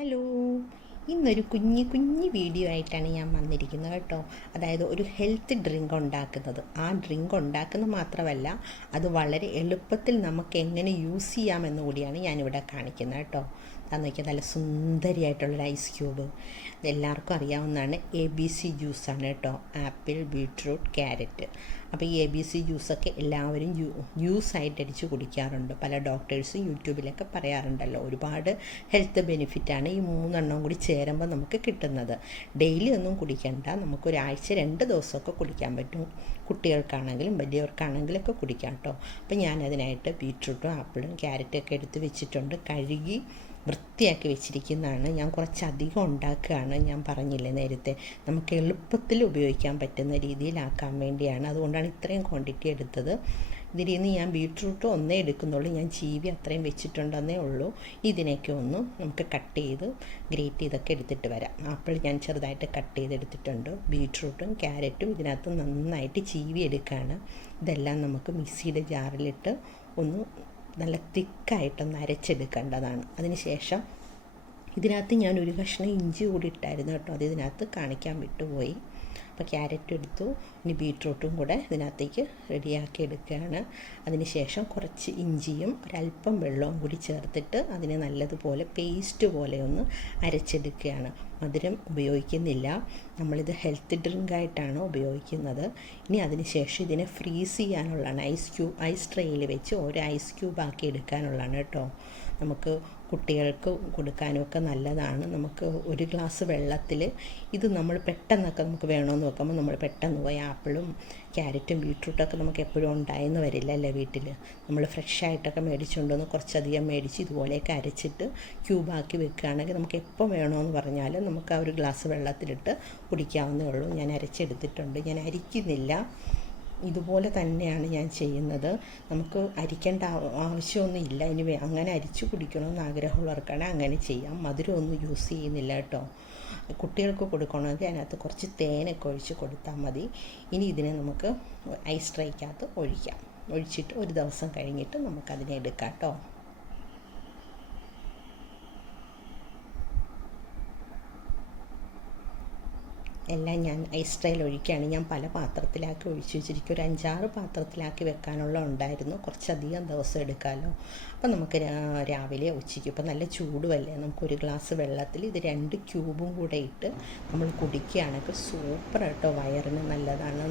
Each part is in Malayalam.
ഹലോ, ഇന്നൊരു കുഞ്ഞി വീഡിയോ ആയിട്ടാണ് ഞാൻ വന്നിരിക്കുന്നത് കേട്ടോ. അതായത് ഒരു ഹെൽത്ത് ഡ്രിങ്ക് ഉണ്ടാക്കുന്നത്. ആ ഡ്രിങ്ക് ഉണ്ടാക്കുന്നത് മാത്രമല്ല, അത് വളരെ എളുപ്പത്തിൽ നമുക്ക് എങ്ങനെ യൂസ് ചെയ്യാമെന്ന് കൂടിയാണ് ഞാനിവിടെ കാണിക്കുന്നത് കേട്ടോ. അതാന്ന് നോക്കിയാൽ നല്ല സുന്ദരിയായിട്ടുള്ളൊരു ഐസ് ക്യൂബ്. ഇതെല്ലാവർക്കും അറിയാവുന്നതാണ്. ABC ജ്യൂസാണ് കേട്ടോ. Apple, beetroot, carrot. അപ്പോൾ ഈ ABC ജ്യൂസൊക്കെ എല്ലാവരും ജ്യൂസായിട്ട് അടിച്ച് കുടിക്കാറുണ്ട്. പല ഡോക്ടേഴ്സും യൂട്യൂബിലൊക്കെ പറയാറുണ്ടല്ലോ. ഒരുപാട് ഹെൽത്ത് ബെനിഫിറ്റാണ് ഈ 3 കൂടി ചേരുമ്പോൾ നമുക്ക് കിട്ടുന്നത്. ഡെയിലി ഒന്നും കുടിക്കണ്ട, നമുക്കൊരാഴ്ച 2 ദിവസമൊക്കെ കുടിക്കാൻ പറ്റും. കുട്ടികൾക്കാണെങ്കിലും വലിയവർക്കാണെങ്കിലും ഒക്കെ കുടിക്കാം കേട്ടോ. അപ്പോൾ ഞാനതിനായിട്ട് ബീട്രൂട്ടും ആപ്പിളും ക്യാരറ്റും ഒക്കെ എടുത്ത് വെച്ചിട്ടുണ്ട്. കഴുകി വൃത്തിയാക്കി വെച്ചിരിക്കുന്നതാണ്. ഞാൻ കുറച്ചധികം ഉണ്ടാക്കുകയാണ്. ഞാൻ പറഞ്ഞില്ലേ നേരത്തെ, നമുക്ക് എളുപ്പത്തിൽ ഉപയോഗിക്കാൻ പറ്റുന്ന രീതിയിലാക്കാൻ വേണ്ടിയാണ്. അതുകൊണ്ടാണ് ഇത്രയും ക്വാണ്ടിറ്റി എടുത്തത്. ഇതിൽ നിന്ന് ഞാൻ ബീട്രൂട്ട് ഒന്നേ എടുക്കുന്നുള്ളൂ. ഞാൻ ചീവി അത്രയും വെച്ചിട്ടുണ്ടെന്നേ ഉള്ളൂ. ഇതിനൊക്കെ ഒന്ന് നമുക്ക് കട്ട് ചെയ്ത് ഗ്രേറ്റ് ചെയ്തൊക്കെ എടുത്തിട്ട് വരാം. ആപ്പിൾ ഞാൻ ചെറുതായിട്ട് കട്ട് ചെയ്തെടുത്തിട്ടുണ്ട്. ബീട്രൂട്ടും ക്യാരറ്റും ഇതിനകത്ത് നന്നായിട്ട് ചീവി എടുക്കുകയാണ്. ഇതെല്ലാം നമുക്ക് മിക്സിയുടെ ജാറിലിട്ട് ഒന്ന് നല്ല തിക്കായിട്ടൊന്ന് അരച്ചെടുക്കേണ്ടതാണ്. അതിന് ശേഷം ഇതിനകത്ത് ഞാൻ ഒരു കഷ്ണം ഇഞ്ചി കൂടി ഇട്ടായിരുന്നു കേട്ടോ. അത് ഇതിനകത്ത് കാണിക്കാൻ വിട്ടുപോയി. അപ്പോൾ ക്യാരറ്റ് എടുത്തു, ഇനി ബീട്രൂട്ടും കൂടെ ഇതിനകത്തേക്ക് റെഡിയാക്കി എടുക്കുകയാണ്. അതിന് ശേഷം കുറച്ച് ഇഞ്ചിയും ഒരല്പം വെള്ളവും കൂടി ചേർത്തിട്ട് അതിനെ നല്ലതുപോലെ പേസ്റ്റ് പോലെ ഒന്ന് അരച്ചെടുക്കുകയാണ്. മധുരം ഉപയോഗിക്കുന്നില്ല, നമ്മളിത് ഹെൽത്ത് ഡ്രിങ്കായിട്ടാണ് ഉപയോഗിക്കുന്നത്. ഇനി അതിന് ശേഷം ഇതിനെ ഫ്രീസ് ചെയ്യാനുള്ളതാണ്. ഐസ് ട്രേയിൽ വെച്ച് ഓരോ ഐസ് ക്യൂബാക്കി എടുക്കാനുള്ളതാണ് കേട്ടോ. നമുക്ക് കുട്ടികൾക്ക് കൊടുക്കാനുമൊക്കെ നല്ലതാണ്. നമുക്ക് ഒരു ഗ്ലാസ് വെള്ളത്തിൽ ഇത് നമ്മൾ പെട്ടെന്നൊക്കെ നമുക്ക് വേണമെന്ന് വെക്കുമ്പോൾ നമ്മൾ പെട്ടെന്ന് പോയി ആപ്പിളും ക്യാരറ്റും ബീട്രൂട്ടൊക്കെ നമുക്ക് എപ്പോഴും ഉണ്ടായെന്ന് വരില്ല അല്ലേ വീട്ടിൽ. നമ്മൾ ഫ്രഷായിട്ടൊക്കെ മേടിച്ചുകൊണ്ടുവന്ന് കുറച്ചധികം മേടിച്ച് ഇതുപോലെയൊക്കെ അരച്ചിട്ട് ക്യൂബാക്കി വെക്കുകയാണെങ്കിൽ നമുക്ക് എപ്പോൾ വേണമെന്ന് പറഞ്ഞാലും നമുക്ക് ആ ഒരു ഗ്ലാസ് വെള്ളത്തിലിട്ട് കുടിക്കാവുന്നേ ഉള്ളൂ. ഞാൻ അരച്ചെടുത്തിട്ടുണ്ട്. ഞാൻ അരിക്കുന്നില്ല, ഇതുപോലെ തന്നെയാണ് ഞാൻ ചെയ്യുന്നത്. നമുക്ക് അരിക്കേണ്ട ആവശ്യമൊന്നും ഇല്ല. ഇനി അങ്ങനെ അരിച്ചു കുടിക്കണമെന്ന് ആഗ്രഹമുള്ളവർക്കാണെങ്കിൽ അങ്ങനെ ചെയ്യാം. മധുരമൊന്നും യൂസ് ചെയ്യുന്നില്ല കേട്ടോ. കുട്ടികൾക്ക് കൊടുക്കണമെങ്കിൽ അതിനകത്ത് കുറച്ച് തേനൊക്കെ ഒഴിച്ച് കൊടുത്താൽ മതി. ഇനി ഇതിനെ നമുക്ക് ഐസ് ട്രേക്കകത്ത് ഒഴിച്ചിട്ട് ഒരു ദിവസം കഴിഞ്ഞിട്ട് നമുക്കതിനെ എടുക്കാം കേട്ടോ. എല്ലാം ഞാൻ ഐസ് ട്രേയിൽ ഒഴിക്കുകയാണ്. ഞാൻ പല പാത്രത്തിലാക്കി ഒഴിച്ച് വെച്ചിരിക്കും. ഒരു 5-6 പാത്രത്തിലാക്കി വെക്കാനുള്ള ഉണ്ടായിരുന്നു. കുറച്ചധികം ദിവസം എടുക്കാമല്ലോ. അപ്പോൾ നമുക്ക് രാവിലെ ഉച്ചയ്ക്ക് ഇപ്പോൾ നല്ല ചൂടുമല്ലേ, നമുക്കൊരു ഗ്ലാസ് വെള്ളത്തിൽ ഇത് 2 ക്യൂബും കൂടെ ഇട്ട് നമ്മൾ കുടിക്കുകയാണെങ്കിൽ സൂപ്പർ കേട്ടോ. വയറിന് നല്ലതാണ്,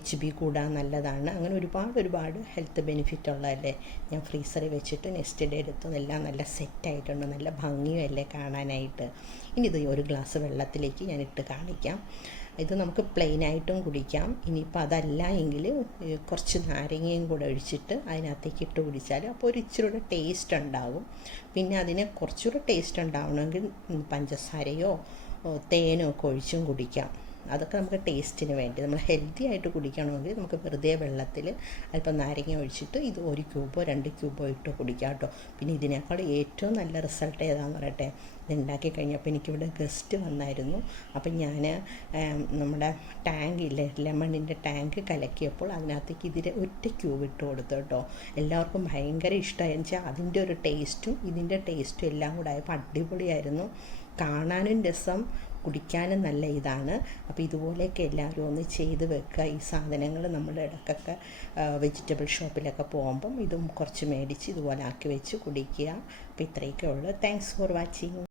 HB കൂടാൻ നല്ലതാണ്. അങ്ങനെ ഒരുപാട് ഹെൽത്ത് ബെനിഫിറ്റ് ഉള്ളതല്ലേ. ഞാൻ ഫ്രീസറിൽ വെച്ചിട്ട് നെക്സ്റ്റ് ഡേ എടുത്തു. എല്ലാം നല്ല സെറ്റായിട്ടുണ്ട്, നല്ല ഭംഗിയല്ലേ കാണാനായിട്ട്. ഇനി ഇത് ഒരു ഗ്ലാസ് വെള്ളത്തിലേക്ക് ഞാൻ ഇട്ട് കാണിക്കാം. ഇത് നമുക്ക് പ്ലെയിനായിട്ടും കുടിക്കാം. ഇനിയിപ്പോൾ അതല്ല എങ്കിൽ കുറച്ച് നാരങ്ങയും കൂടെ ഒഴിച്ചിട്ട് അതിനകത്തേക്ക് ഇട്ട് കുടിച്ചാൽ അപ്പോൾ ഒരു ഇച്ചിരി ടേസ്റ്റ് ഉണ്ടാകും. പിന്നെ അതിന് കുറച്ചുകൂടെ ടേസ്റ്റ് ഉണ്ടാവണമെങ്കിൽ പഞ്ചസാരയോ തേനോ ഒക്കെ ഒഴിച്ചും കുടിക്കാം. അതൊക്കെ നമുക്ക് ടേസ്റ്റിന് വേണ്ടി. നമ്മൾ ഹെൽത്തി ആയിട്ട് കുടിക്കണമെങ്കിൽ നമുക്ക് വെറുതെ വെള്ളത്തിൽ അല്പം നാരങ്ങ ഒഴിച്ചിട്ട് ഇത് 1 ക്യൂബോ 2 ക്യൂബോ ഇട്ട് കുടിക്കാം കേട്ടോ. പിന്നെ ഇതിനേക്കാൾ ഏറ്റവും നല്ല റിസൾട്ട് ഏതാണെന്ന് പറയട്ടെ. ഇതുണ്ടാക്കി കഴിഞ്ഞപ്പോൾ എനിക്കിവിടെ ഗസ്റ്റ് വന്നായിരുന്നു. അപ്പം ഞാൻ നമ്മുടെ ടാങ്കില്ലേ, ലെമണിൻ്റെ ടാങ്ക് കലക്കിയപ്പോൾ അതിനകത്തേക്ക് ഇതിൽ 1 ക്യൂബ് ഇട്ട് കൊടുത്തു കേട്ടോ. എല്ലാവർക്കും ഭയങ്കര ഇഷ്ടമായി. വെച്ചാൽ അതിൻ്റെ ഒരു ടേസ്റ്റും ഇതിൻ്റെ ടേസ്റ്റും എല്ലാം കൂടെ ആയപ്പോൾ അടിപൊളിയായിരുന്നു. കാണാനും രസം, കുടിക്കാനും നല്ല ഇതാണ്. അപ്പോൾ ഇതുപോലെയൊക്കെ എല്ലാവരും ഒന്ന് ചെയ്ത് വെക്കുക. ഈ സാധനങ്ങൾ നമ്മൾ ഇടയ്ക്കൊക്കെ വെജിറ്റബിൾ ഷോപ്പിലൊക്കെ പോകുമ്പം ഇതും കുറച്ച് മേടിച്ച് ഇതുപോലെ ആക്കി വെച്ച് കുടിക്കുക. അപ്പോൾ ഇത്രയൊക്കെ ഉള്ളൂ. Thanks for watching.